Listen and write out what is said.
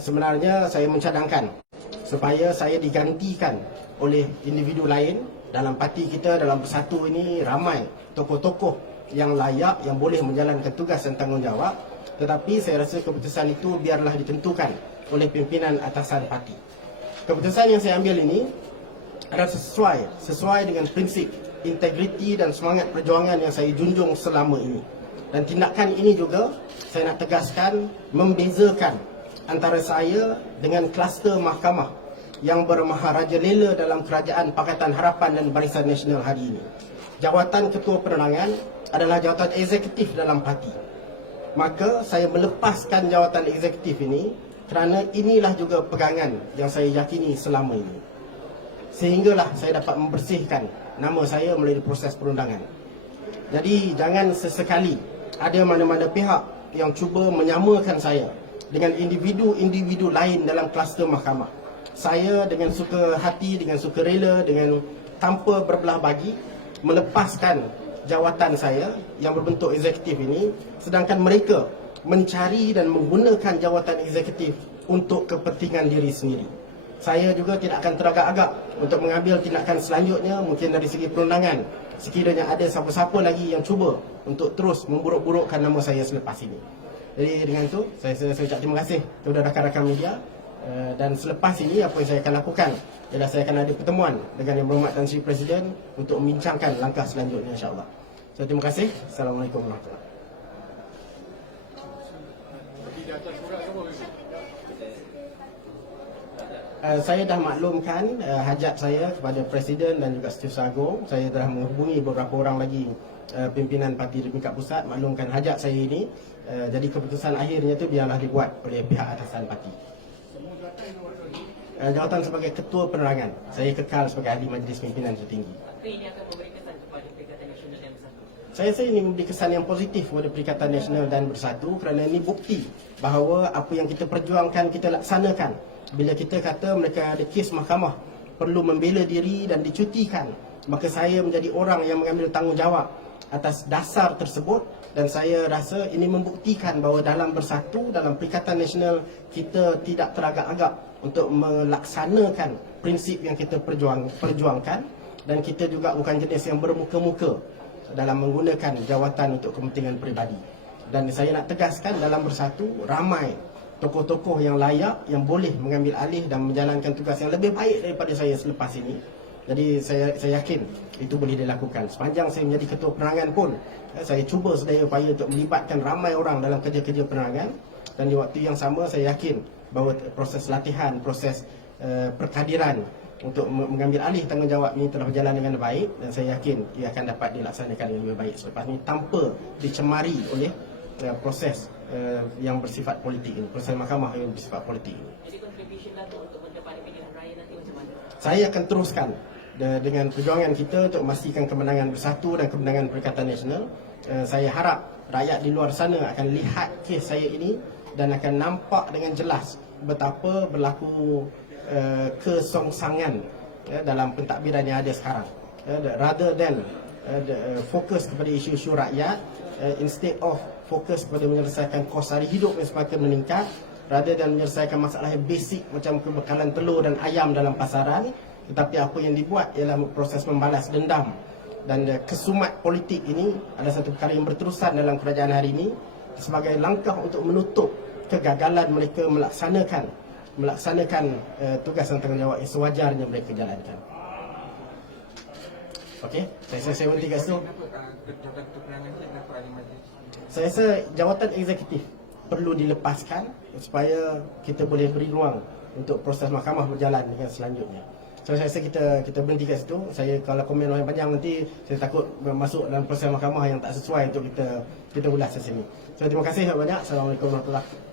sebenarnya saya mencadangkan supaya saya digantikan oleh individu lain. Dalam parti kita, dalam Bersatu ini ramai tokoh-tokoh yang layak, yang boleh menjalankan tugas dan tanggungjawab. Tetapi saya rasa keputusan itu biarlah ditentukan oleh pimpinan atasan parti. Keputusan yang saya ambil ini adalah sesuai dengan prinsip, integriti dan semangat perjuangan yang saya junjung selama ini. Dan tindakan ini juga saya nak tegaskan membezakan antara saya dengan kluster mahkamah yang bermaharajalela dalam kerajaan Pakatan Harapan dan Barisan Nasional hari ini. Jawatan Ketua Penerangan adalah jawatan eksekutif dalam parti. Maka saya melepaskan jawatan eksekutif ini kerana inilah juga pegangan yang saya yakini selama ini. Sehinggalah saya dapat membersihkan nama saya melalui proses perundangan. Jadi jangan sesekali ada mana-mana pihak yang cuba menyamakan saya dengan individu-individu lain dalam kluster mahkamah. Saya dengan suka hati, dengan suka rela, dengan tanpa berbelah bagi melepaskan jawatan saya yang berbentuk eksekutif ini, sedangkan mereka mencari dan menggunakan jawatan eksekutif untuk kepentingan diri sendiri. Saya juga tidak akan teragak-agak untuk mengambil tindakan selanjutnya, mungkin dari segi perundangan, sekiranya ada siapa-siapa lagi yang cuba untuk terus memburuk-burukkan nama saya selepas ini. Jadi dengan itu, saya ucap terima kasih kepada rakan-rakan media. Dan selepas ini apa yang saya akan lakukan ialah saya akan ada pertemuan dengan Yang Berhormat Tan Sri Presiden untuk membincangkan langkah selanjutnya, insya-Allah. So, terima kasih. Assalamualaikum warahmatullahi wabarakatuh. Saya dah maklumkan hajat saya kepada Presiden dan juga Setiausaha Agung. Saya telah menghubungi beberapa orang lagi pimpinan parti di tingkat pusat maklumkan hajat saya ini. Jadi keputusan akhirnya itu biarlah dibuat oleh pihak atasan parti. Jawatan sebagai Ketua Penerangan, saya kekal sebagai Ahli Majlis Pimpinan Tertinggi. Apakah ini akan memberi kesan kepada Perikatan Nasional dan Bersatu? Saya rasa ini memberi kesan yang positif kepada Perikatan Nasional dan Bersatu kerana ini bukti bahawa apa yang kita perjuangkan kita laksanakan. Bila kita kata mereka ada kes mahkamah perlu membela diri dan dicutikan, maka saya menjadi orang yang mengambil tanggungjawab atas dasar tersebut. Dan saya rasa ini membuktikan bahawa dalam Bersatu, dalam Perikatan Nasional, kita tidak teragak-agak untuk melaksanakan prinsip yang kita perjuangkan. Dan kita juga bukan jenis yang bermuka-muka dalam menggunakan jawatan untuk kepentingan peribadi. Dan saya nak tegaskan dalam Bersatu, ramai tokoh-tokoh yang layak, yang boleh mengambil alih dan menjalankan tugas yang lebih baik daripada saya selepas ini. Jadi saya yakin itu boleh dilakukan. Sepanjang saya menjadi Ketua Penerangan pun, saya cuba sedaya upaya untuk melibatkan ramai orang dalam kerja-kerja penerangan. Dan di waktu yang sama saya yakin bahawa proses latihan, proses perkadiran untuk mengambil alih tanggungjawab ini telah berjalan dengan baik. Dan saya yakin ia akan dapat dilaksanakan dengan lebih baik selepas ini tanpa dicemari oleh proses yang bersifat politik ini, proses mahkamah yang bersifat politik ini. Jadi contribution Dato' untuk mendapat pilihan raya nanti macam mana? Saya akan teruskan dengan perjuangan kita untuk memastikan kemenangan Bersatu dan kemenangan Perikatan Nasional. Saya harap rakyat di luar sana akan lihat kes saya ini dan akan nampak dengan jelas betapa berlaku kesongsangan dalam pentadbiran yang ada sekarang. Rather than fokus kepada isu-isu rakyat, instead of fokus kepada menyelesaikan kos hari hidup yang semakin meningkat, rather than menyelesaikan masalah yang basic macam kebekalan telur dan ayam dalam pasaran, tetapi apa yang dibuat ialah proses membalas dendam. Dan kesumat politik ini adalah satu perkara yang berterusan dalam kerajaan hari ini sebagai langkah untuk menutup kegagalan mereka melaksanakan tugas dan tanggungjawab yang sewajarnya mereka jalankan. Okey, saya berhenti kat situ. Saya rasa jawatan eksekutif perlu dilepaskan supaya kita boleh beri ruang untuk proses mahkamah berjalan dengan selanjutnya. So, saya rasa kita berhenti kat situ. Saya kalau komen yang panjang nanti saya takut masuk dalam proses mahkamah yang tak sesuai untuk kita ulas di sini. So, terima kasih banyak. Assalamualaikum warahmatullahi wabarakatuh.